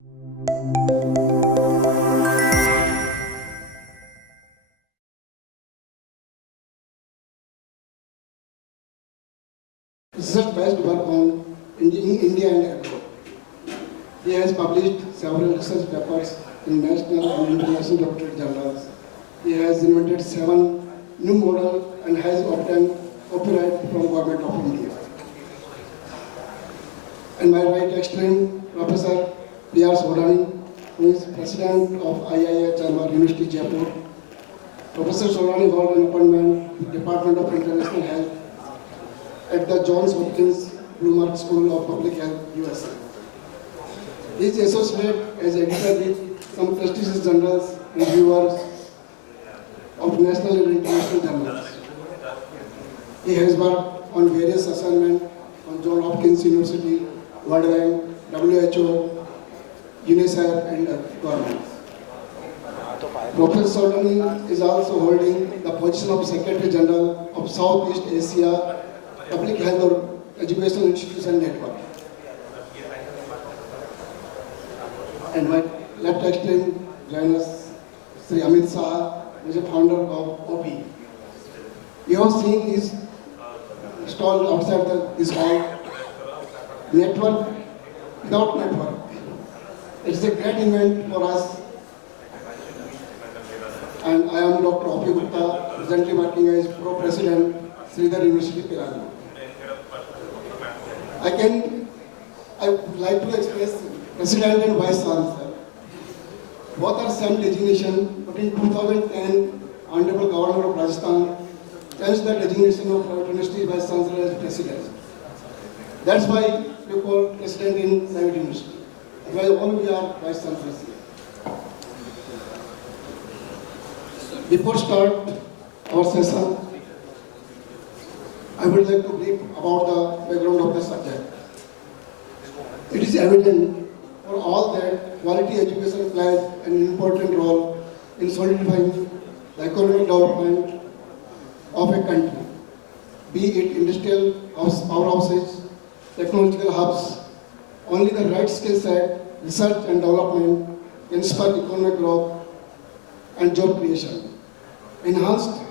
Research-based work on India and abroad. He has published several research papers in national and international reputed journals. He has invented 7 new models and has obtained copyright from Government of India. And my right extreme, Professor P.R. Sodani, who is President of IIHMR University, Jaipur. Professor Sodani got an appointment with Department of International Health at the Johns Hopkins Bloomberg School of Public Health, USA. He is associated as editor with some prestigious journals, reviewers of national and international journals. He has worked on various assignments on Johns Hopkins University, World Bank, WHO, UNICEF, and governments. Professor Sodani is also holding the position of Secretary General of Southeast Asia Public Health or Educational Institution Network. And my left extreme join us, Sri Amit, who is a founder of Offee. You have seen his stall outside this hall. Network without network. It's a great event for us. And I am Dr. Offee Gupta, presently working as Pro-President, Shridhar University, Pilani. I would like to express President and Vice Chancellor. Both are same designation, but in 2010, Honorable Governor of Rajasthan changed the designation of private university Vice Chancellor as President. That's why we call President in private university. That's why all we are Vice Chancellors here. Before start our session, I would like to brief about the background of the subject. It is evident for all that quality education plays an important role in solidifying the economic development of a country, be it industrial powerhouses, technological hubs. Only the right skill set, research and development can spur economic growth and job creation. Enhanced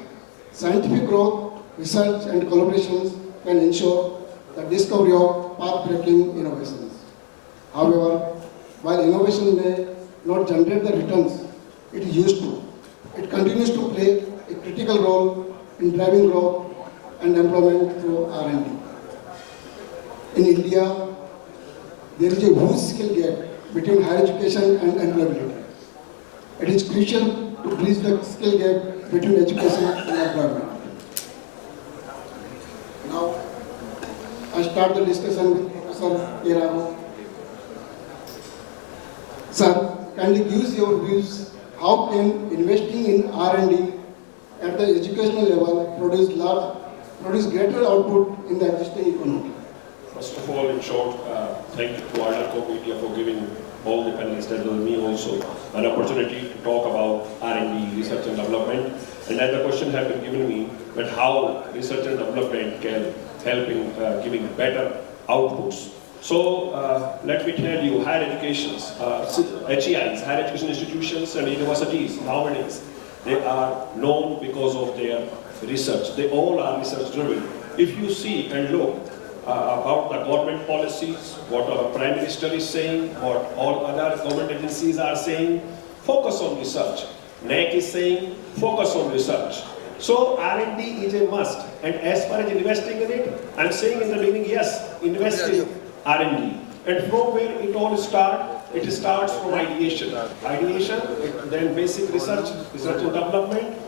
scientific growth, research and collaborations can ensure the discovery of path-breaking innovations. However, while innovation may not generate the returns it used to, it continues to play a critical role in driving growth and employment through R&D. In India, there is a huge skill gap between higher education and employability. It is crucial to bridge the skill gap between education and employment. Now, I start the discussion with Professor Raghav. Sir, kindly give your views. How can investing in R&D at the educational level produce greater output in the existing economy? First of all, in short, thank you to ArdorComm Media for giving all the panelists as well as me also an opportunity to talk about R&D, research and development. And as the question has been given me, that how research and development can help in giving better outputs. So let me tell you, higher educations, HEIs, higher education institutions and universities nowadays, they are known because of their research. They all are research driven. If you see and look about the government policies, what our Prime Minister is saying, what all other government agencies are saying, focus on research. NAC is saying, focus on research. So R&D is a must. And as far as investing in it, I'm saying in the beginning, yes, invest in R&D. And from where it all starts, it starts from ideation. Ideation, then basic research, research and development,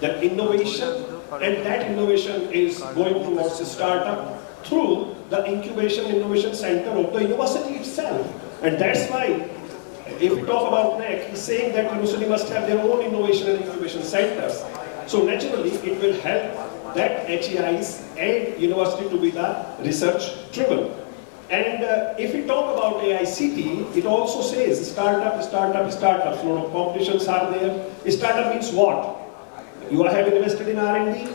then innovation, and that innovation is going towards a startup through the incubation innovation center of the university itself. And that's why, if we talk about NAC, he's saying that university must have their own innovation and incubation centers. So naturally, it will help that HEIs and university to be the research driven. And if we talk about AICT, it also says startups. A lot of competitions are there. Startup means what? You have invested in R&D,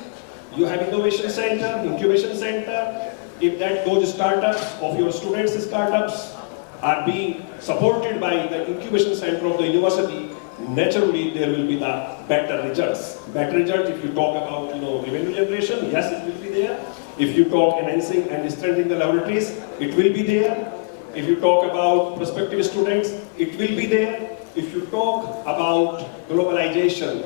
you have innovation center, incubation center. If that goes startups of your students' startups, are being supported by the incubation center of the university, naturally there will be the better results. Better results, if you talk about revenue generation, yes, it will be there. If you talk enhancing and strengthening the laboratories, it will be there. If you talk about prospective students, it will be there. If you talk about globalization,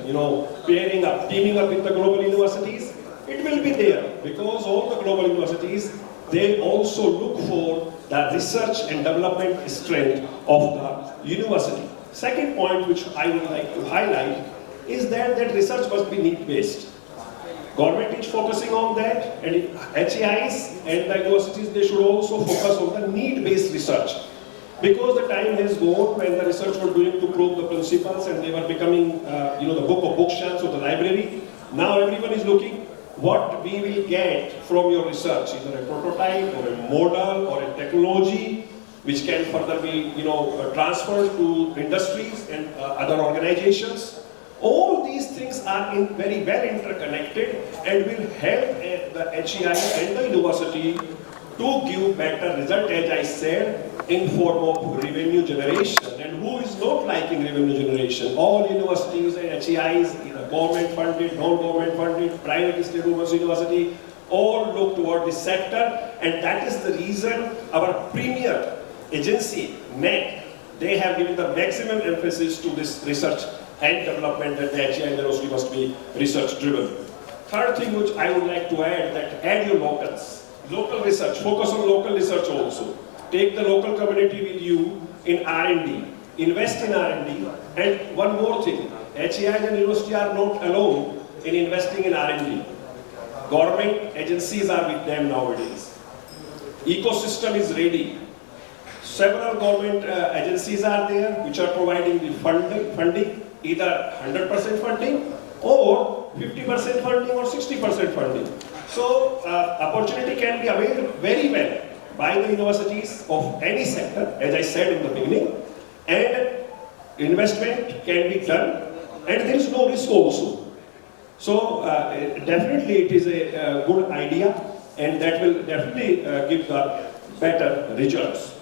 pairing up, teaming up with the global universities, it will be there, because all the global universities, they also look for the research and development strength of the university. Second point which I would like to highlight is that research must be need-based. Government is focusing on that, and HAIs and the universities, they should also focus on the need-based research. Because the time has gone when the research was doing to prove the principles and they were becoming, the book of bookshelves or the library. Now everyone is looking what we will get from your research, either a prototype or a model or a technology which can further be, transferred to industries and other organizations. All these things are very well interconnected and will help the HEI and the university to give better result, as I said, in form of revenue generation. And who is not liking revenue generation? All universities and HEIs, either government funded, non-government funded, private state university, all look toward this sector, and that is the reason our premier agency, NET, they have given the maximum emphasis to this research and development, that the HEI and the university must be research driven. Third thing which I would like to add, that add your locals. Local research, focus on local research also. Take the local community with you in R&D, invest in R&D, and one more thing, HEI and university are not alone in investing in R&D. Government agencies are with them nowadays. Ecosystem is ready. Several government agencies are there which are providing the funding, either 100% funding or 50% funding or 60% funding. So opportunity can be availed very well by the universities of any sector, as I said in the beginning, and investment can be done, and there is no risk also. So definitely it is a good idea, and that will definitely give the better results.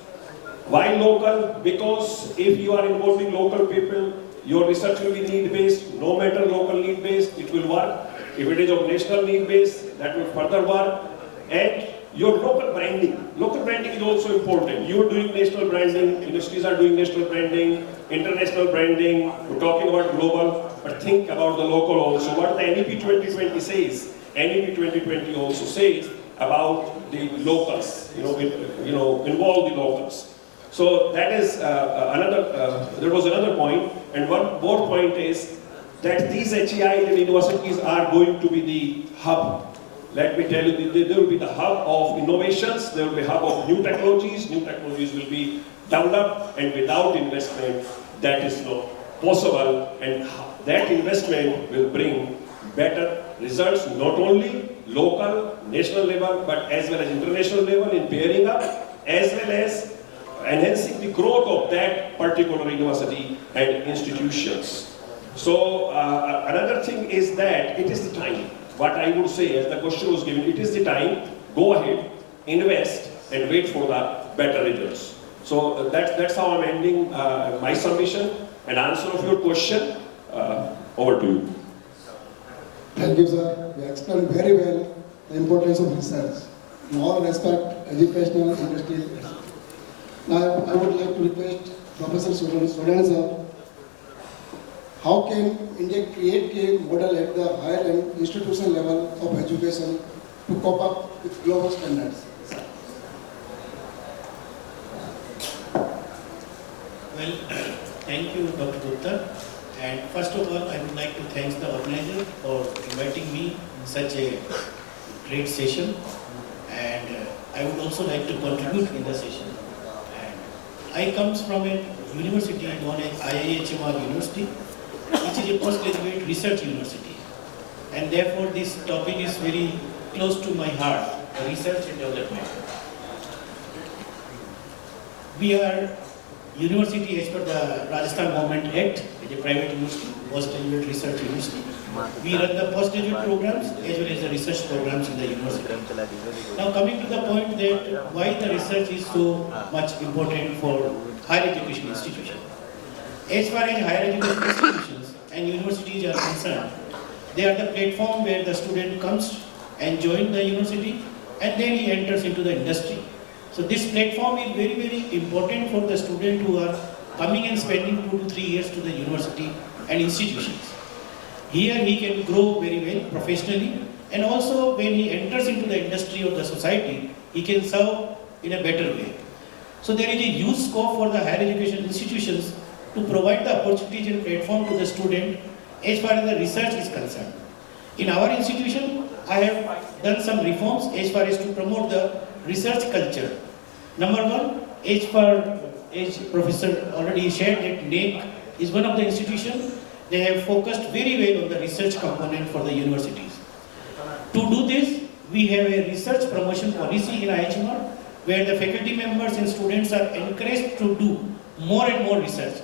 Why local? Because if you are involving local people, your research will be need-based. No matter local need-based, it will work. If it is of national need-based, that will further work. And your local branding is also important. You are doing national branding, industries are doing national branding, international branding, we're talking about global, but think about the local also. What the NEP 2020 says, NEP 2020 also says about the locals, involve the locals. So that is there was another point, and one more point is that these HEI and universities are going to be the hub. Let me tell you, there will be the hub of innovations, there will be a hub of new technologies will be developed, and without investment, that is not possible, and that investment will bring better results, not only local, national level, but as well as international level in pairing up, as well as enhancing the growth of that particular university and institutions. So another thing is that it is the time. What I would say, as the question was given, it is the time. Go ahead, invest, and wait for the better results. So that's how I'm ending my submission and answer of your question. Over to you. Thank you, sir. You explained very well the importance of research in all respect, educational, industrial. Now, I would like to request Professor Sodani, sir, how can India create a model at the higher and institutional level of education to cope up with global standards? Well, thank you, Dr. Gupta. And first of all, I would like to thank the organizer for inviting me in such a great session. And I would also like to contribute in the session. I comes from a university known as IIHMR University, which is a postgraduate research university. And therefore this topic is very close to my heart, the research and development. We are university as per the Rajasthan Government Act, is a private university, postgraduate research university. We run the postgraduate programs as well as the research programs in the university. Now coming to the point that why the research is so much important for higher education institutions. As far as higher education institutions and universities are concerned, they are the platform where the student comes and joins the university and then he enters into the industry. So this platform is very, very important for the student who are coming and spending 2 to 3 years to the university and institutions. Here he can grow very well professionally, and also when he enters into the industry or the society, he can serve in a better way. So there is a huge scope for the higher education institutions to provide the opportunities and platform to the student as far as the research is concerned. In our institution, I have done some reforms as far as to promote the research culture. Number one, as Professor already shared, that NAEC is one of the institutions. They have focused very well on the research component for the universities. To do this, we have a research promotion policy in IIHMR where the faculty members and students are encouraged to do more and more research.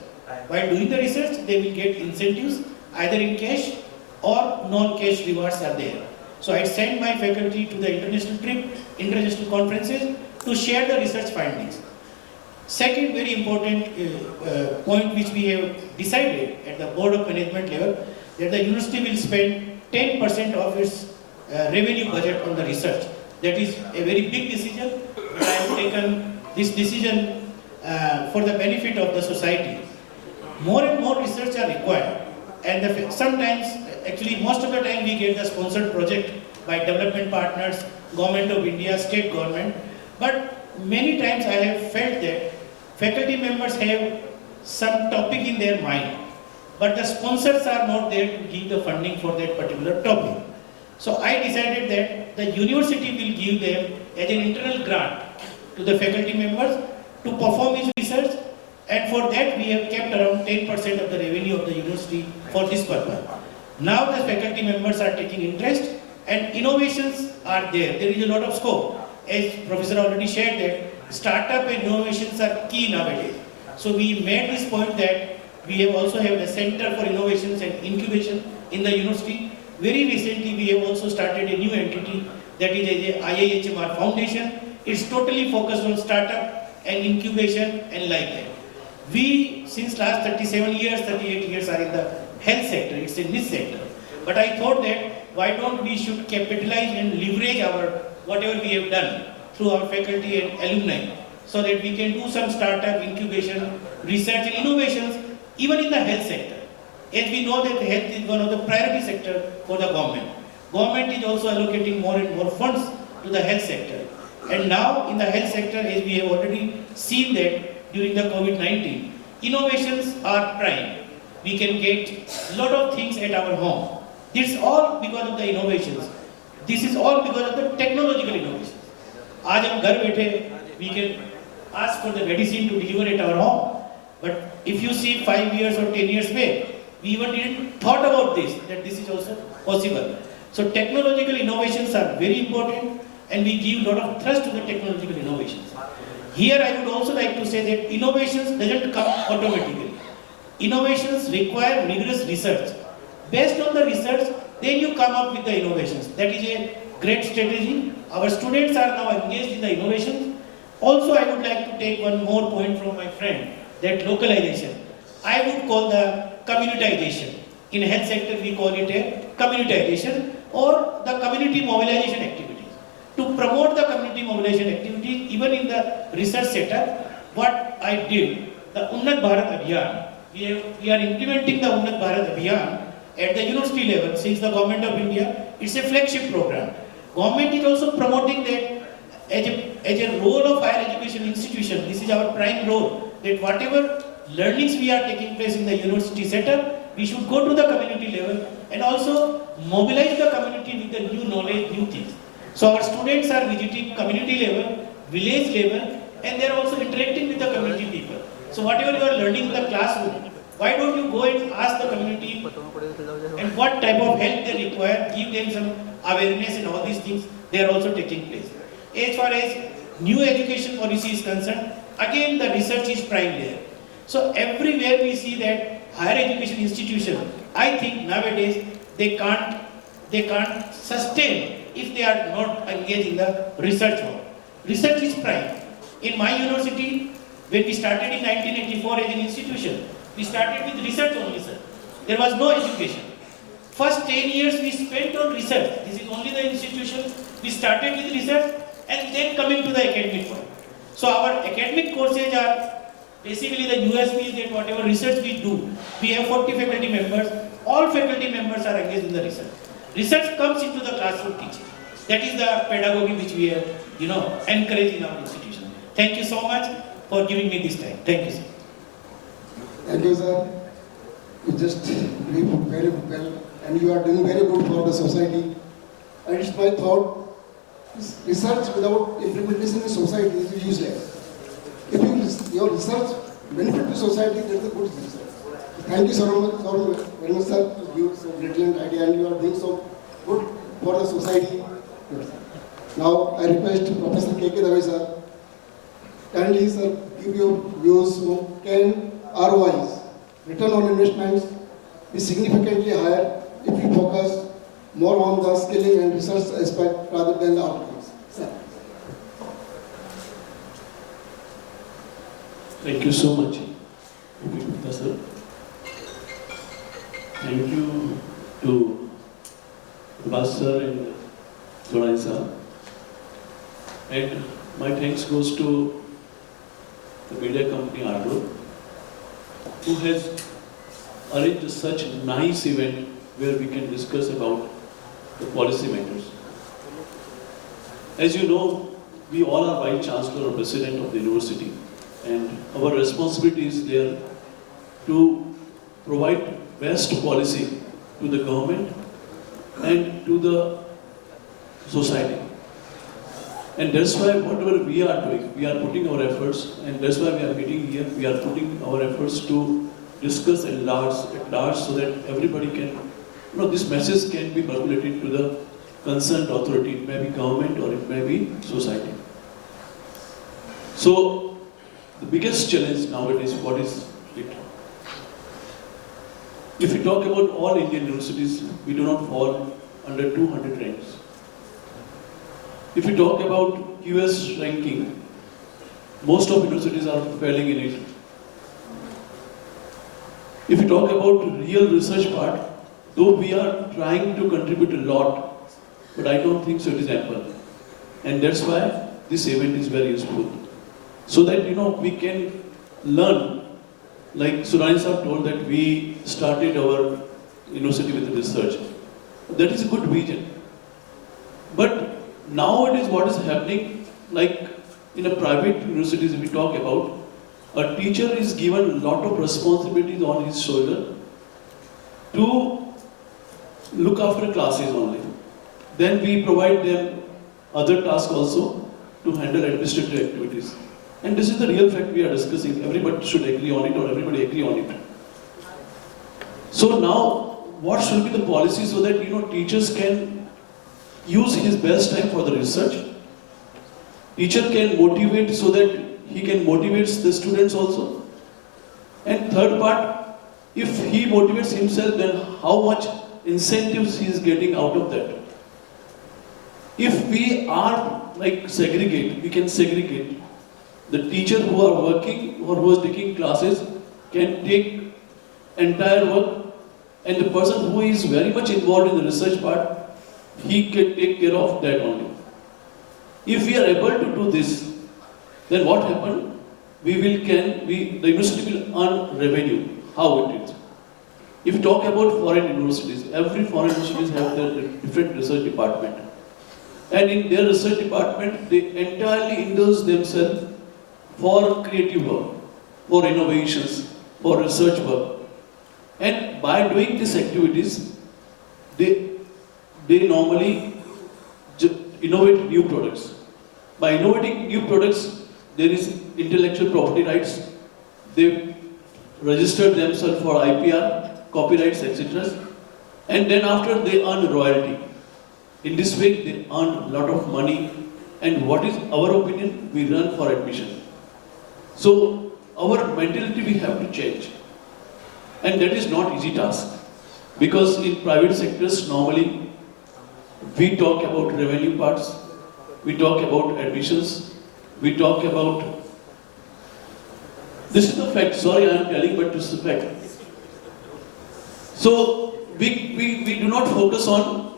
While doing the research, they will get incentives either in cash or non-cash rewards are there. So I send my faculty to the international trip, international conferences to share the research findings. Second very important point which we have decided at the board of management level, that the university will spend 10% of its revenue budget on the research. That is a very big decision, but I have taken this decision for the benefit of the society. More and more research are required, and sometimes, actually most of the time we get the sponsored project by development partners, Government of India, state government, but many times I have felt that faculty members have some topic in their mind, but the sponsors are not there to give the funding for that particular topic. So I decided that the university will give them as an internal grant to the faculty members to perform his research, and for that we have kept around 10% of the revenue of the university for this purpose. Now the faculty members are taking interest and innovations are there. There is a lot of scope. As Professor already shared that startup and innovations are key nowadays. So we made this point that we have also have a Center for Innovations and Incubation in the university. Very recently we have also started a new entity that is a IIHMR Foundation. It's totally focused on startup and incubation and like that. We, since last 37 years, 38 years are in the health sector, it's in this sector. But I thought that why don't we should capitalize and leverage our whatever we have done through our faculty and alumni, so that we can do some startup, incubation, research and innovations even in the health sector. As we know that health is one of the priority sector for the government. Government is also allocating more and more funds to the health sector. And now in the health sector, as we have already seen that during the COVID-19, innovations are prime. We can get a lot of things at our home. It's all because of the innovations. This is all because of the technological innovations. आज हम घर बैठे, we can ask for the medicine to deliver at our home. But if you see 5 years or 10 years back, we even didn't thought about this, that this is also possible. So technological innovations are very important, and we give a lot of thrust to the technological innovations. Here I would also like to say that innovations doesn't come automatically. Innovations require rigorous research. Based on the research, then you come up with the innovations. That is a great strategy. Our students are now engaged in the innovations. Also, I would like to take one more point from my friend, that localization. I would call the communitization. In health sector, we call it a communitization or the community mobilization activities. To promote the community mobilization activities, even in the research setup, what I did, the Unnat Bharat Abhiyan, we are implementing the Unnat Bharat Abhiyan at the university level. Since the Government of India, it's a flagship program. Government is also promoting that as a role of higher education institution. This is our prime role, that whatever learnings we are taking place in the university setup, we should go to the community level and also mobilize the community with the new knowledge, new things. So our students are visiting community level, village level, and they are also interacting with the community people. So whatever you are learning in the classroom, why don't you go and ask the community and what type of help they require, give them some awareness and all these things, they are also taking place. As far as new education policy is concerned, again the research is prime there. So everywhere we see that higher education institution, I think nowadays they can't sustain if they are not engaged in the research work. Research is prime. In my university, when we started in 1984 as an institution, we started with research only, sir. There was no education. First 10 years we spent on research. This is only the institution. We started with research and then coming to the academic one. So our academic courses are basically the USP is that whatever research we do, we have 40 faculty members. All faculty members are engaged in the research. Research comes into the classroom teaching. That is the pedagogy which we have, encouraged in our institution. Thank you so much for giving me this time. Thank you, sir. Thank you, sir. You just briefed very well, and you are doing very good for the society. And it's my thought, research without implementation in society is useless. If your research benefit to society, that's a good research. Thank you so very much, sir. You have so brilliant idea, and you are doing so good for the society. Now I request Professor K.K. Dave, sir. Kindly, sir, give your views on can ROIs, return on investments, be significantly higher if we focus more on the skilling and research aspect rather than the outcomes. Sir. Thank you so much, Gupta sir. Thank you to Raghav sir and Sodani sir. And my thanks goes to the media company Ardor, who has arranged such a nice event where we can discuss about the policy matters. As you know, we all are Vice Chancellor or President of the University, and our responsibility is there to provide best policy to the government and to the society. And that's why whatever we are doing, we are putting our efforts, and that's why we are meeting here, we are putting our efforts to discuss at large so that everybody can, this message can be percolated to the concerned authority. It may be government or it may be society. So, the biggest challenge nowadays, what is it? If we talk about all Indian universities, we do not fall under 200 ranks. If we talk about US ranking, most of universities are failing in it. If we talk about real research part, though we are trying to contribute a lot, but I don't think so it is ample. And that's why this event is very useful. So that, we can learn, like Sodani sir told that we started our university with research. That is a good vision. But nowadays what is happening, like in a private universities we talk about, a teacher is given a lot of responsibilities on his shoulder to look after classes only. Then we provide them other tasks also to handle administrative activities. And this is the real fact we are discussing. Everybody should agree on it or everybody agree on it. So now, what should be the policy so that, teachers can use his best time for the research. Teacher can motivate so that he can motivate the students also. And third part, if he motivates himself, then how much incentives he is getting out of that. If we are we can segregate. The teacher who are working or who is taking classes can take entire work, and the person who is very much involved in the research part, he can take care of that only. If we are able to do this, then what happens? The university will earn revenue. How it is? If you talk about foreign universities, every foreign universities have their different research department. And in their research department, they entirely indulge themselves for creative work, for innovations, for research work. And by doing these activities, they normally innovate new products. By innovating new products, there is intellectual property rights. They register themselves for IPR, copyrights, etc. And then after they earn royalty. In this way, they earn a lot of money. And what is our opinion? We run for admission. So our mentality we have to change. And that is not easy task. Because in private sectors, normally, we talk about revenue parts, we talk about admissions, we talk about... This is the fact, sorry I am telling, but this is the fact. So, we do not focus on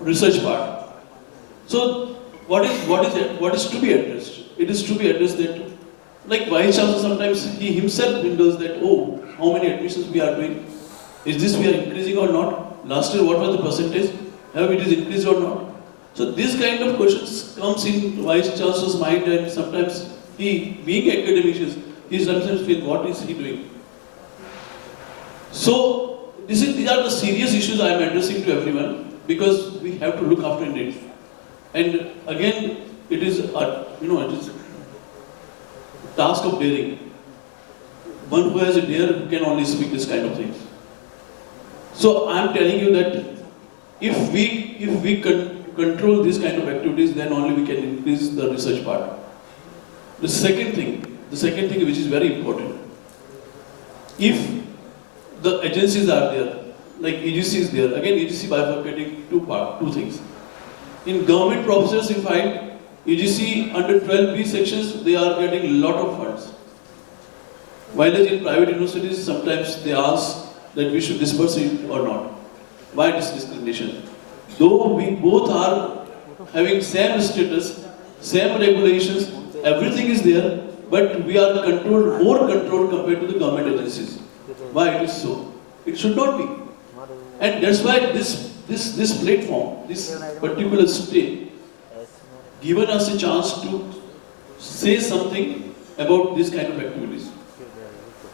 research part. So, what is to be addressed? It is to be addressed that, like Vice Chancellor sometimes, he himself windows that, oh, how many admissions we are doing? Is this we are increasing or not? Last year, what was the percentage? Have it is increased or not? So this kind of questions comes in Vice Chancellor's mind, and sometimes he, being academician, he sometimes feels, what is he doing? So these are the serious issues I am addressing to everyone, because we have to look after it. And again, it is it is task of daring. One who has a dare can only speak this kind of things. So I am telling you that if we control this kind of activities, then only we can increase the research part. The second thing which is very important, if the agencies are there, like EGC is there, again EGC bifurcating two things. In government professors, you find EGC under 12B sections, they are getting a lot of funds. While in private universities, sometimes they ask that we should disperse it or not. Why this discrimination? Though we both are having same status, same regulations, everything is there, but we are more controlled compared to the government agencies. Why it is so? It should not be. And that's why this platform, this particular state, given us a chance to say something about this kind of activities.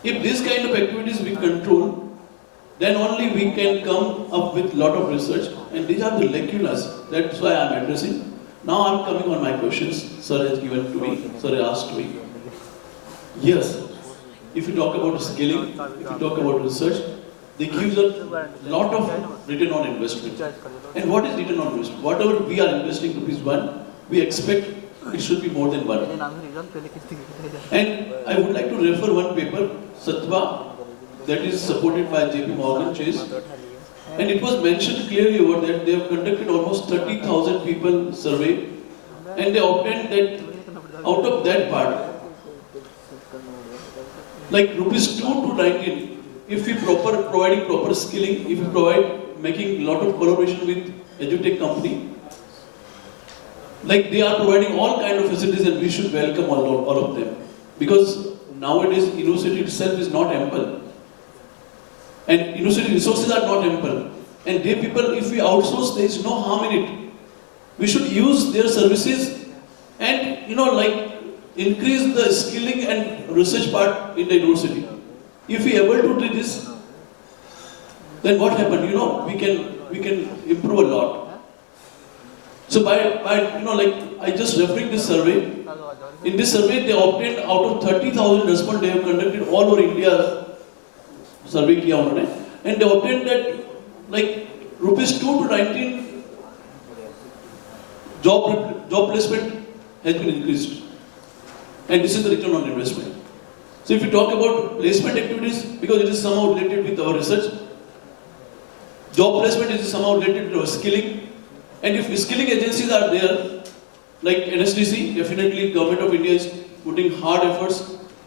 If this kind of activities we control, then only we can come up with lot of research, and these are the lacunas. That's why I am addressing. Now I am coming on my questions. Sir has given to me. Sir asked me. Yes, if you talk about scaling, if you talk about research, they give a lot of return on investment. And what is return on investment? Whatever we are investing ₹1, we expect it should be more than 1. And I would like to refer one paper, Satva, that is supported by JP Morgan Chase. And it was mentioned clearly over that they have conducted almost 30,000 people survey, and they obtained that out of that part, like ₹2 to 19, if we providing proper skilling, if we provide making lot of collaboration with edutech company, like they are providing all kind of facilities, and we should welcome all of them. Because nowadays university itself is not ample. And university resources are not ample. And they people, if we outsource, there is no harm in it. We should use their services and, increase the skilling and research part in the university. If we are able to do this, then what happened? We can improve a lot. So I just referring this survey. In this survey, they obtained out of 30,000 respondents, they have conducted all over India survey kiya unhone, and they obtained that ₹2 to 19 job placement has been increased, and this is the return on investment. So if you talk about placement activities, because it is somehow related with our research, job placement is somehow related to our skilling, and if skilling agencies are there, like NSDC, definitely Government of India is putting hard efforts,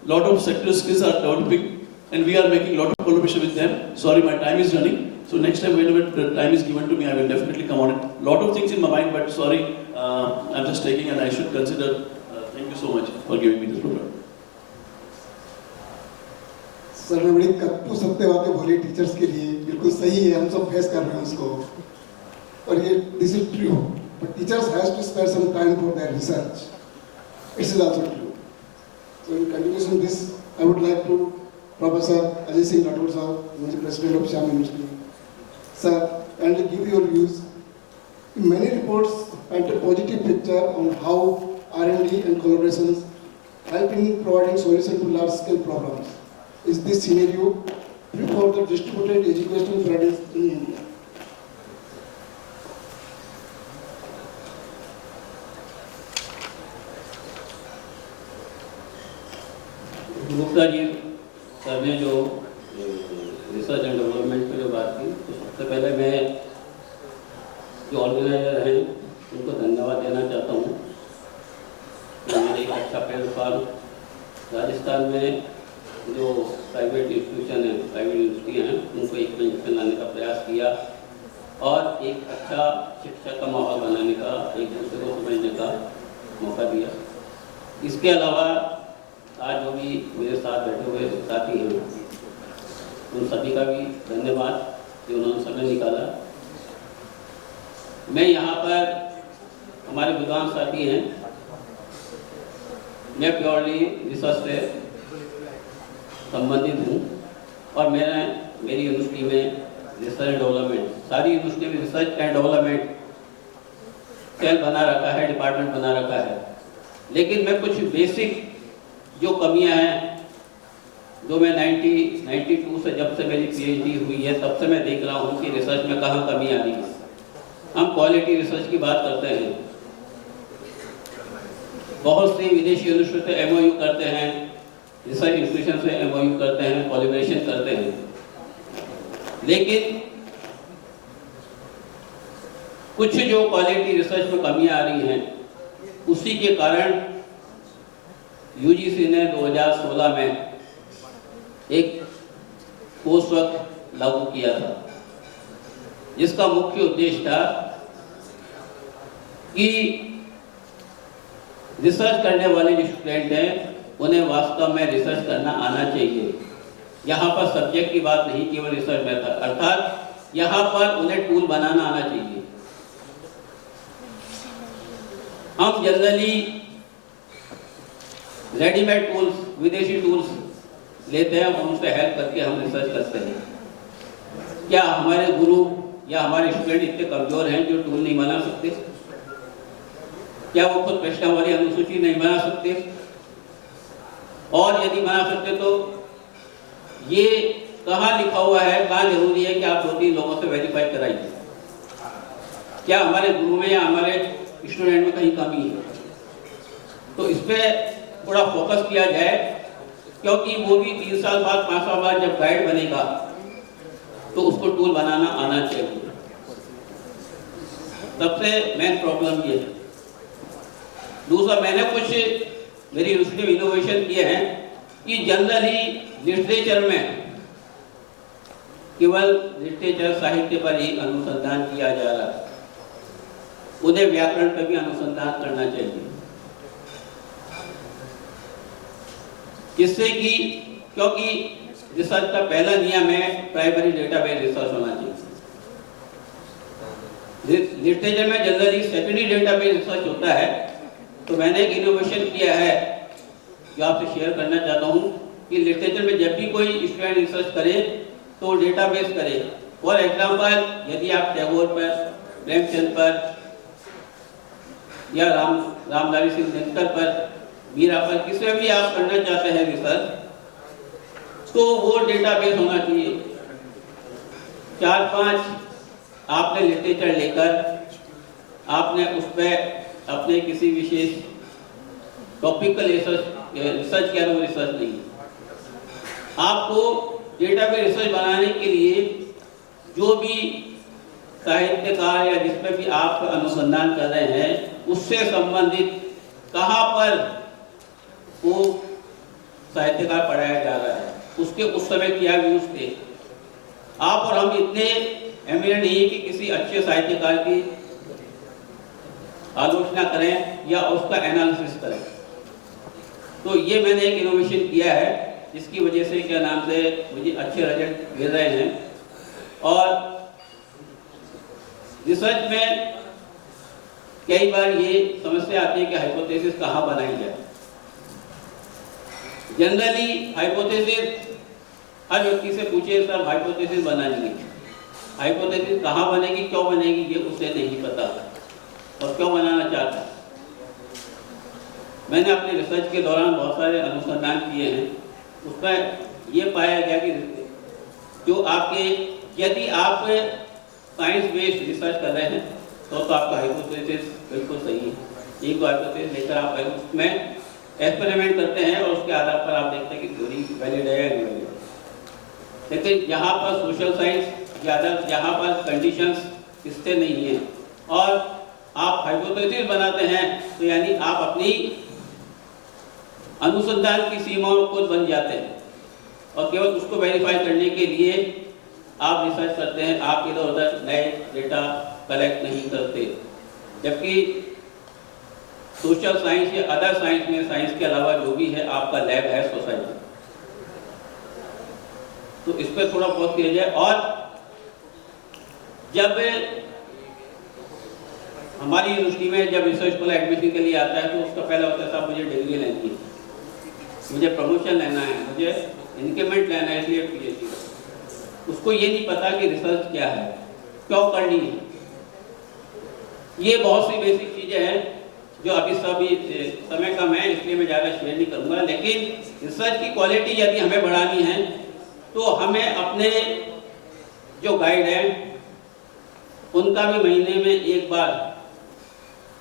lot of sector skills are developing, and we are making lot of collaboration with them. Sorry, my time is running. So next time whenever the time is given to me, I will definitely come on it. Lot of things in my mind, but sorry, I'm just taking, and I should consider. Thank you so much for giving me this program. Sir ने बड़ी कट्टू सत्य बातें बोली teachers के लिए, बिल्कुल सही है, हम सब फेस कर रहे हैं उसको, और ये this is true, but teachers has to spend some time for their research. This is also true. So in continuation of this, I would like to Professor Ajay Singh Rathore sir, who is the President of Shyam University, sir, and give your views. Many reports paint a positive picture on how R&D and collaborations help in providing solutions to large-scale problems. Is this scenario true for the distributed educational practice in India? Gupta ji sir ने जो research and development पे जो बात की, तो सबसे पहले मैं जो ऑर्गेनाइजर हैं उनको धन्यवाद देना चाहता हूँ। मैंने एक अच्छा प्लेटफॉर्म राजस्थान में जो प्राइवेट इंस्टीट्यूशन है, प्राइवेट यूनिवर्सिटी हैं, उनको एक बेंच पर लाने का प्रयास किया और एक अच्छा शिक्षा का माहौल बनाने का, एक दूसरे को समझने का मौका दिया। इसके अलावा आज जो भी मेरे साथ बैठे हुए साथी हैं, उन सभी का भी धन्यवाद कि उन्होंने समय निकाला। मैं यहाँ पर, हमारे विद्वान साथी हैं, मैं प्योरली रिसर्च से संबंधित हूँ और मेरी यूनिवर्सिटी में रिसर्च एंड डेवलपमेंट, सारी यूनिवर्सिटी में रिसर्च एंड डेवलपमेंट सेल बना रखा है, डिपार्टमेंट बना रखा है। लेकिन मैं कुछ बेसिक जो कमियां हैं, जो मैं 92 से जब से मेरी पीएचडी हुई है तब से मैं देख रहा हूँ कि रिसर्च में कहाँ कमी आ रही है। हम क्वालिटी रिसर्च की बात करते हैं, बहुत सी विदेशी यूनिवर्सिटी से एमओयू करते हैं, रिसर्च इंस्टीट्यूशन से एमओयू करते हैं, कोलैबोरेशन करते हैं, लेकिन कुछ जो क्वालिटी रिसर्च में कमियां आ रही हैं, उसी के कारण यूजीसी ने 2016 में एक कोर्स वर्क लागू किया था, जिसका मुख्य उद्देश्य था कि रिसर्च करने वाले जो स्टूडेंट हैं उन्हें वास्तव में रिसर्च करना आना चाहिए। यहाँ पर सब्जेक्ट की बात नहीं, केवल रिसर्च में था, अर्थात यहाँ पर उन्हें टूल बनाना आना चाहिए। हम जनरली रेडीमेड टूल्स, विदेशी टूल्स लेते हैं और उनसे हेल्प करके हम रिसर्च करते हैं। क्या हमारे गुरु या हमारे स्टूडेंट इतने कमजोर हैं जो टूल नहीं बना सकते? क्या वो खुद प्रश्नावली अनुसूची नहीं बना सकते? और यदि बना सकते तो ये कहाँ लिखा हुआ है, कहाँ जरूरी है कि आप 2-3 लोगों से वेरीफाई कराइए? क्या हमारे गुरु में या हमारे स्टूडेंट में कहीं कमी है? तो इस पर थोड़ा फोकस किया जाए, क्योंकि वो भी 3 साल बाद, 5 साल बाद जब गाइड बनेगा तो उसको टूल बनाना आना चाहिए। सबसे मेन प्रॉब्लम ये है। दूसरा, मैंने कुछ मेरी यूनिवर्सिटी में इनोवेशन किए हैं कि जनरली लिटरेचर में केवल लिटरेचर, साहित्य पर ही अनुसंधान किया जा रहा है, उन्हें व्याकरण पर भी अनुसंधान करना चाहिए, जिससे कि, क्योंकि रिसर्च का पहला नियम है प्राइमरी डेटाबेस रिसर्च होना चाहिए। लिटरेचर में जनरली सेकेंडरी डेटाबेस रिसर्च होता है। तो मैंने एक इनोवेशन किया है जो आपसे शेयर करना चाहता हूँ कि लिटरेचर में जब भी कोई स्टूडेंट रिसर्च करे तो डेटाबेस करे। फॉर एग्जाम्पल, यदि आप टैगोर पर, प्रेमचंद पर या रामधारी सिंह दिनकर पर, मीरा पर, किसी भी आप करना चाहते हैं रिसर्च, तो वो डेटाबेस होना चाहिए। 4-5 आपने लिटरेचर लेकर आपने उस पर अपने किसी विशेष टॉपिकल रिसर्च किया, वो रिसर्च नहीं। आपको डेटाबेस रिसर्च बनाने के लिए जो भी साहित्यकार या जिस पर भी आप अनुसंधान कर रहे हैं उससे संबंधित कहाँ पर वो साहित्यकार पढ़ाया जा रहा है, उसके उस समय क्या व्यूज थे। आप और हम इतने एमिनेंट नहीं है कि किसी अच्छे साहित्यकार की आलोचना करें या उसका एनालिसिस करें। तो ये मैंने एक इनोवेशन किया है, जिसकी वजह से क्या नाम से मुझे अच्छे रिजल्ट मिल रहे हैं। और रिसर्च में कई बार ये समस्या आती है कि हाइपोथेसिस कहाँ बनाई जाए। जनरली हाइपोथेसिस हर व्यक्ति से पूछे, सब हाइपोथेसिस बनाएंगे, हाइपोथेसिस कहाँ बनेगी, क्यों बनेगी, ये उसे नहीं पता और क्यों बनाना चाहता। मैंने अपने रिसर्च के दौरान बहुत सारे अनुसंधान किए हैं, उसमें ये पाया गया कि जो आपके, यदि आप साइंस बेस्ड रिसर्च कर रहे हैं तो आपका हाइपोथेसिस बिल्कुल सही है। एक हाइपोथेसिस लेकर आप उसमें एक्सपेरिमेंट करते हैं और उसके आधार पर आप देखते हैं कि थ्योरी वैलिड है या नहीं वैलिड। लेकिन यहाँ पर सोशल साइंस ज़्यादा, यहाँ पर कंडीशंस इससे नहीं है और आप हाइपोथेसिस बनाते हैं तो यानी आप अपनी अनुसंधान की सीमाओं को बन जाते हैं और केवल उसको वेरीफाई करने के लिए आप रिसर्च करते हैं, आप इधर उधर नए डेटा कलेक्ट नहीं करते। जबकि सोशल साइंस या अदर साइंस में, साइंस के अलावा जो भी है आपका लैब है सोसाइटी, तो इस पर थोड़ा बहुत किया जाए। और जब हमारी यूनिवर्सिटी में जब रिसर्च वाला एडमिशन के लिए आता है तो उसका पहला होता है साहब मुझे डिग्री लेनी है, मुझे प्रमोशन लेना है, मुझे इंक्रीमेंट लेना है, इसलिए पीएचडी। उसको ये नहीं पता कि रिसर्च क्या है, क्यों करनी है। ये बहुत सी बेसिक चीज़ें हैं जो अभी सभी समय कम है इसलिए मैं ज़्यादा शेयर नहीं करूँगा। लेकिन रिसर्च की क्वालिटी यदि हमें बढ़ानी है तो हमें अपने जो गाइड हैं उनका भी महीने में एक बार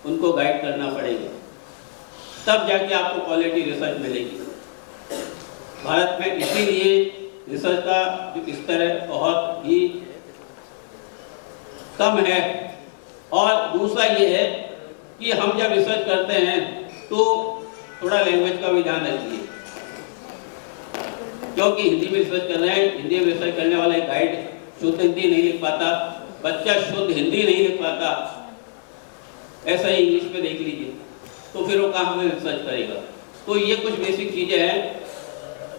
उनको गाइड करना पड़ेगा, तब जाके आपको क्वालिटी रिसर्च मिलेगी। भारत में इसीलिए रिसर्च का जो स्तर है बहुत ही कम है। और दूसरा ये है कि हम जब रिसर्च करते हैं तो थोड़ा लैंग्वेज का भी ध्यान रखिए, क्योंकि हिंदी में रिसर्च कर रहे हैं, हिंदी में रिसर्च करने वाला एक गाइड शुद्ध हिंदी नहीं लिख पाता, बच्चा शुद्ध हिंदी नहीं लिख पाता, ऐसा ही इंग्लिश में देख लीजिए, तो फिर वो कहाँ में रिसर्च करेगा। तो ये कुछ बेसिक चीज़ें हैं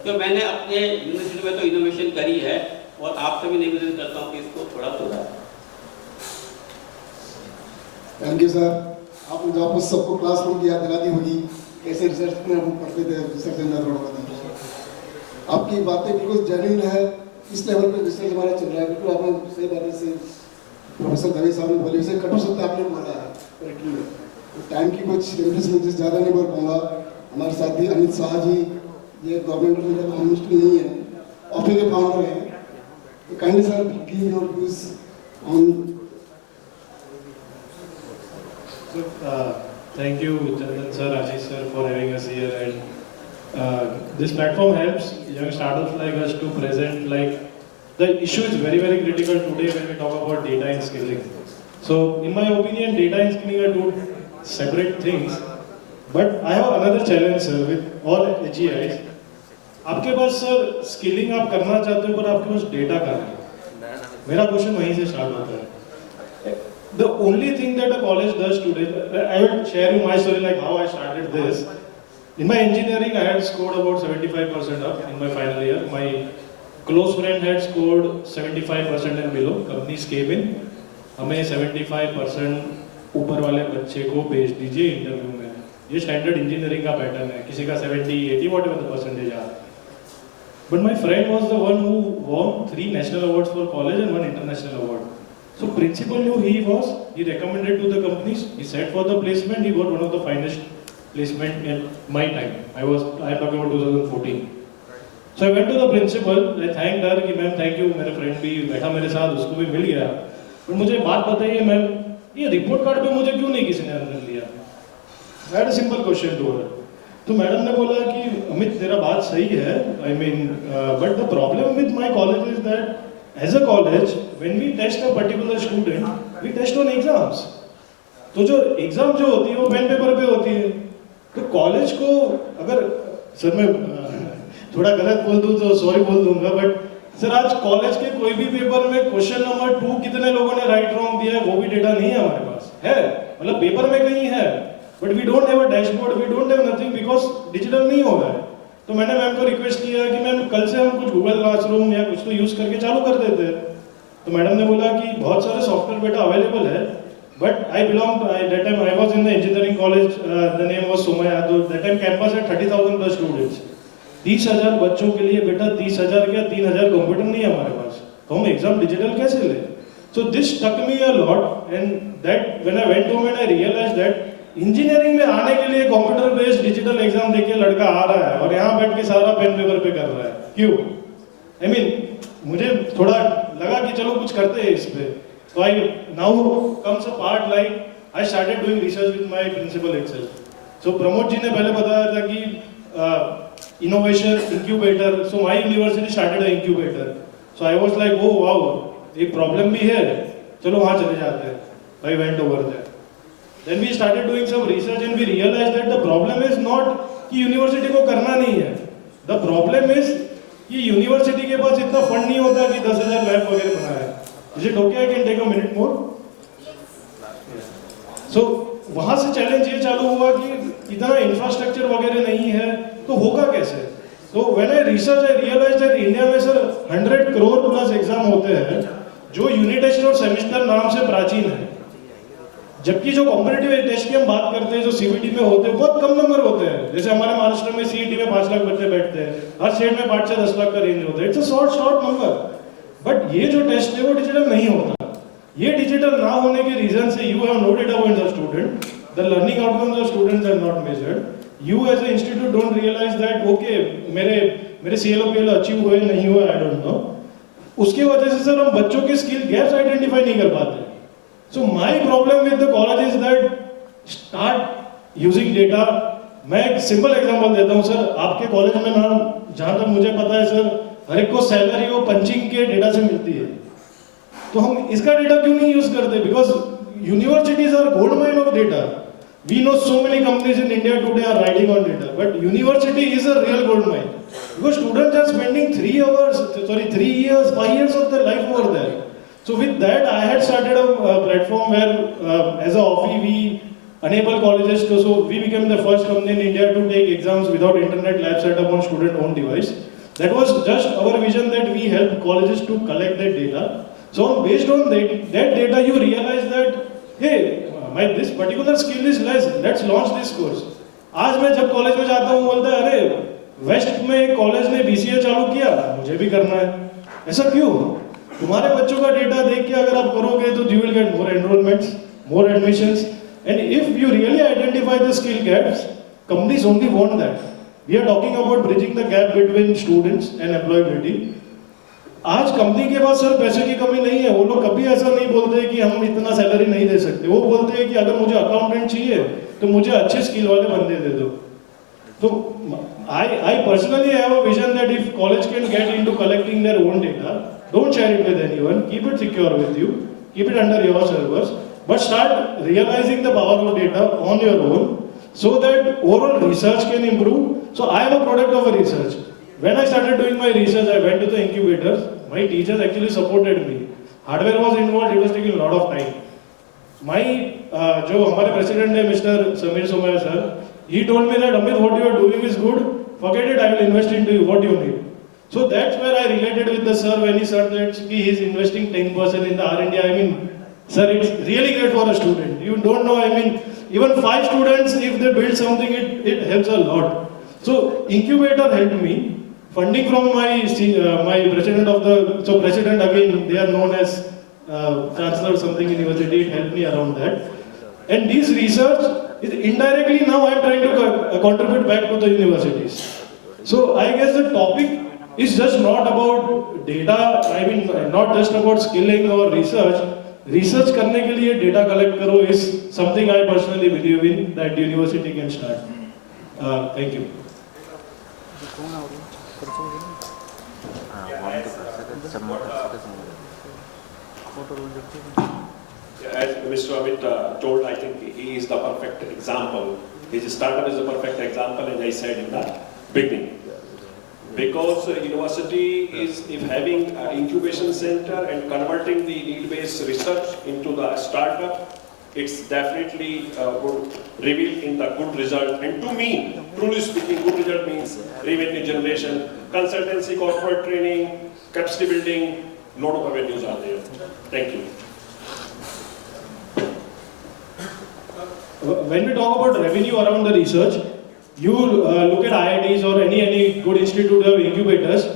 जो मैंने अपने यूनिवर्सिटी में तो इनोवेशन करी है और आपसे भी निवेदन करता हूँ कि इसको थोड़ा सुधारें। Thank you sir. आपने जो आपको सबको क्लासरूम की याद दिला दी होगी, कैसे रिसर्च में हम पढ़ते थे, रिसर्च आपकी बातें बिल्कुल जेन्युइन है। इस लेवल पे रिसर्च हमारा चल रहा है, बिल्कुल आपने सही बातें से प्रोफेसर दवे साहब ने बोले, उसे कटु शब्द आपने बोला है करेक्टली। तो टाइम की कुछ लिमिटेशन ज़्यादा नहीं बोल पाऊंगा। हमारे साथ ही अमित शाह जी, ये गवर्नमेंट में कम्युनिस्ट नहीं है, ऑफी के फाउंडर हैं, तो kindly sir give your views on. Thank you, Chandan sir, Ajay sir, for having us here. And this platform helps young startups like us to present like the issue is very, very critical today when we talk about data and skilling. So, in my opinion, data and skilling are two separate things. But I have another challenge, sir, with all HEIs. आपके पास sir skilling आप करना चाहते हो पर आपके पास data कहाँ है? मेरा क्वेश्चन वहीं से स्टार्ट होता है। The only thing that a college does today, I will share you my story like how I started this. In my engineering, I had scored about 75% up in my final year. My close friend had scored 75% and below. Companies came in, हमें 75% ऊपर वाले बच्चे को भेज दीजिए interview में। ये standard engineering का पैटर्न है, किसी का 70, 80, whatever the percentage are. But my friend was the one who won 3 national awards for college and 1 international award. So principal knew he was, he recommended to the companies, he set for the placement, he got one of the finest placement in my time. I am talking about 2014. So I went to the principal, I thanked her कि ma'am thank you, मेरे friend भी बैठा मेरे साथ, उसको भी मिल गया। पर मुझे बात बताइए मैम, ये रिपोर्ट कार्ड पे मुझे क्यों नहीं किसी ने आंसर दिया? I had a simple question to her. तो मैडम ने बोला कि अमित तेरा बात सही है, I mean, but the problem with my college is that as a college, when we test a particular student, we test on exams. तो जो एग्जाम जो होती है वो पेन पेपर पे होती है। तो कॉलेज को अगर सर मैं थोड़ा गलत बोल दूं तो सॉरी बोल दूंगा, बट सर आज कॉलेज के कोई भी पेपर में क्वेश्चन नंबर 2 कितने लोगों ने राइट रॉन्ग दिया है वो भी डेटा नहीं है हमारे पास। है मतलब पेपर में कहीं है, but we don't have a dashboard, we don't have nothing because digital नहीं हो रहा है। तो मैंने मैम को रिक्वेस्ट किया कि मैम कल से हम कुछ गूगल क्लासरूम या कुछ तो यूज करके चालू कर देते हैं। तो मैडम ने बोला कि बहुत सारे सॉफ्टवेयर बेटा अवेलेबल है, but I belong that time I was in the engineering college, the name was Somaiya. तो दैट टाइम कैंपस है 30,000 प्लस स्टूडेंट्स, 30,000 बच्चों के लिए बेटा 30,000 क्या 3,000 कंप्यूटर नहीं है हमारे पास, तो हम एग्जाम डिजिटल कैसे ले? So this stuck me a lot and that when I went home and I realized that engineering में आने के लिए कंप्यूटर बेस्ड डिजिटल एग्जाम देके लड़का आ रहा है और यहाँ बैठ के सारा पेन पेपर पे कर रहा है, क्यों? आई मीन मुझे थोड़ा लगा कि चलो कुछ करते हैं इस पे। तो I now comes a part like I started doing research with my principal itself. So Pramod ji ने पहले बताया था कि innovation incubator. So my university started an incubator. So I was like, oh wow, एक problem भी है, चलो वहाँ चले जाते हैं. I went over there. Then we started doing some research and we realized that the problem is not कि university को करना नहीं है. The problem is कि university के पास इतना fund नहीं होता कि 10,000 lab वगैरह बनाए. Is it okay? I can take a minute more. So वहाँ से challenge ये चालू हुआ कि इतना infrastructure वगैरह नहीं है, तो होगा कैसे? So when I researched, I realized that India में सर 100 crore plus exam होते हैं, जो unit test और semester नाम से प्राचीन है. जबकि जो कॉम्पिटिटिव टेस्ट की हम बात करते हैं जो सीबीटी में होते हैं बहुत कम नंबर होते हैं. जैसे हमारे महाराष्ट्र में सीईटी में 5 लाख बच्चे बैठते हैं, हर स्टेट में 5 से 10 लाख का रेंज होता है. It's a short number. But ये जो टेस्ट है वो डिजिटल नहीं होता. ये डिजिटल ना होने के रीजन से you have no data points of student, the learning outcomes of students are not measured. You as a institute don't realize that okay मेरे सीएलओपीएल अचीव हुए नहीं हुए, आई डोंट नो. उसकी वजह से सर हम बच्चों के स्किल गैप्स आइडेंटिफाई नहीं कर पाते. So my problem with the college is that start using data. मैं एक सिंपल एग्जांपल देता हूँ सर. आपके कॉलेज में ना, जहाँ तक मुझे पता है सर, हर एक को सैलरी वो पंचिंग के डेटा से मिलती है. तो हम इसका डेटा क्यों नहीं यूज करते? Because universities are gold mine of data. We know so many companies in India today are riding on data, but university is a real gold mine because students are spending 3 years, 5 years of their life over there. So with that, I had started a platform where, as a Offee, we enable colleges to. So we became the first company in India to take exams without internet lab setup on student-owned device. That was just our vision that we help colleges to collect that data. So based on that data, you realize that hey, this particular skill is less. Let's launch this course. आज मैं जब college में जाता हूँ बोलता है अरे waste में कॉलेज ने बीसीए चालू किया, मुझे भी करना है. ऐसा क्यों? तुम्हारे बच्चों का डेटा देख के अगर आप करोगे तो you will get more enrollments, more admissions, and if you really identify the skill gaps, companies only want that. We are talking about bridging the gap between students and employability. आज company के पास sir पैसे की कमी नहीं है. वो लोग कभी ऐसा नहीं बोलते कि हम इतना सैलरी नहीं दे सकते. वो बोलते हैं कि अगर मुझे अकाउंटेंट चाहिए तो मुझे अच्छे स्किल वाले बंदे दे दो. तो I personally have a vision that if college can get into collecting their own data, don't share it with anyone, keep it secure with you, keep it under your servers, but start realizing the power of data on your own so that overall research can improve. So I am a product of a research. When I started doing my research, I went to the incubators. My teachers actually supported me. Hardware was involved, it was taking a lot of time. My, जो हमारे president है Mr. Samir Somaya sir, he told me that Amit, what you are doing is good, forget it, I will invest into you, what do you need? So that's where I related with the sir when he said that he is investing 10% in the R&D. I mean, sir, it's really great for a student. You don't know, I mean, even 5 students, if they build something, it helps a lot. So incubator helped me. Funding from my president of the, so president again, they are known as Chancellor something university, it helped me around that. And this research is indirectly now I am trying to contribute back to the universities. So I guess the topic is just not about data, I mean not just about skilling or research. Research करने के लिए data collect करो is something I personally believe in that the university can start. Thank you. As Mr. Amit told, I think he is the perfect example. His startup is the perfect example, as I said in the beginning. Because university is having an incubation center and converting the need-based research into the startup, it's definitely would reveal in the good result. And to me, truly speaking, good result means revenue generation, consultancy, corporate training, capacity building, lot of avenues are there. Thank you. When we talk about revenue around the research, you look at IITs or any good institute of incubators,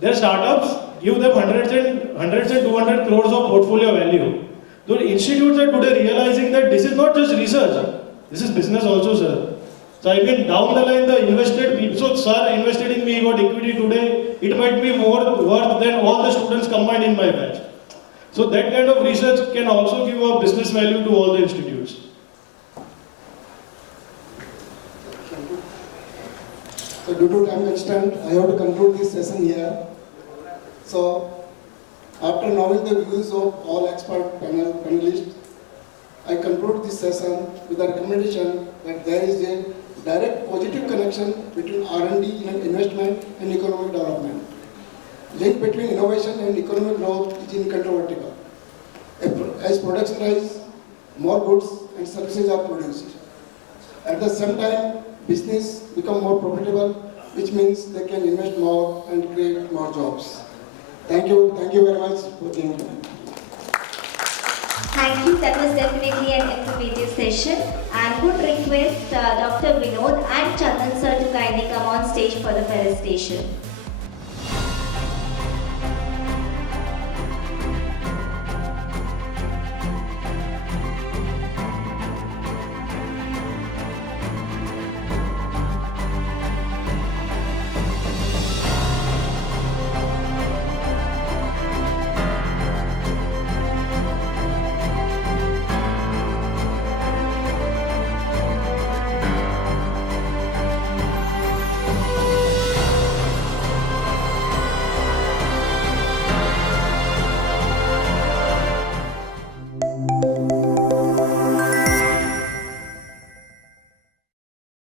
their startups give them hundreds and 200 crores of portfolio value. So institutes are today realizing that this is not just research, this is business also, sir. So I mean down the line the invested people, so sir invested in me, got equity today, it might be more worth than all the students combined in my batch. So that kind of research can also give a business value to all the institutes. So due to time constraint, I have to conclude this session here. So after knowing the views of all expert panelists, I conclude this session with the recommendation that there is a direct positive connection between R&D and investment and economic development. Link between innovation and economic growth is incontrovertible. As production rises, more goods and services are produced. At the same time, business become more profitable, which means they can invest more and create more jobs. Thank you very much for being here. Thank you. That was definitely an informative session. And would request Dr. Vinod and Chandan sir to kindly come on stage for the felicitation.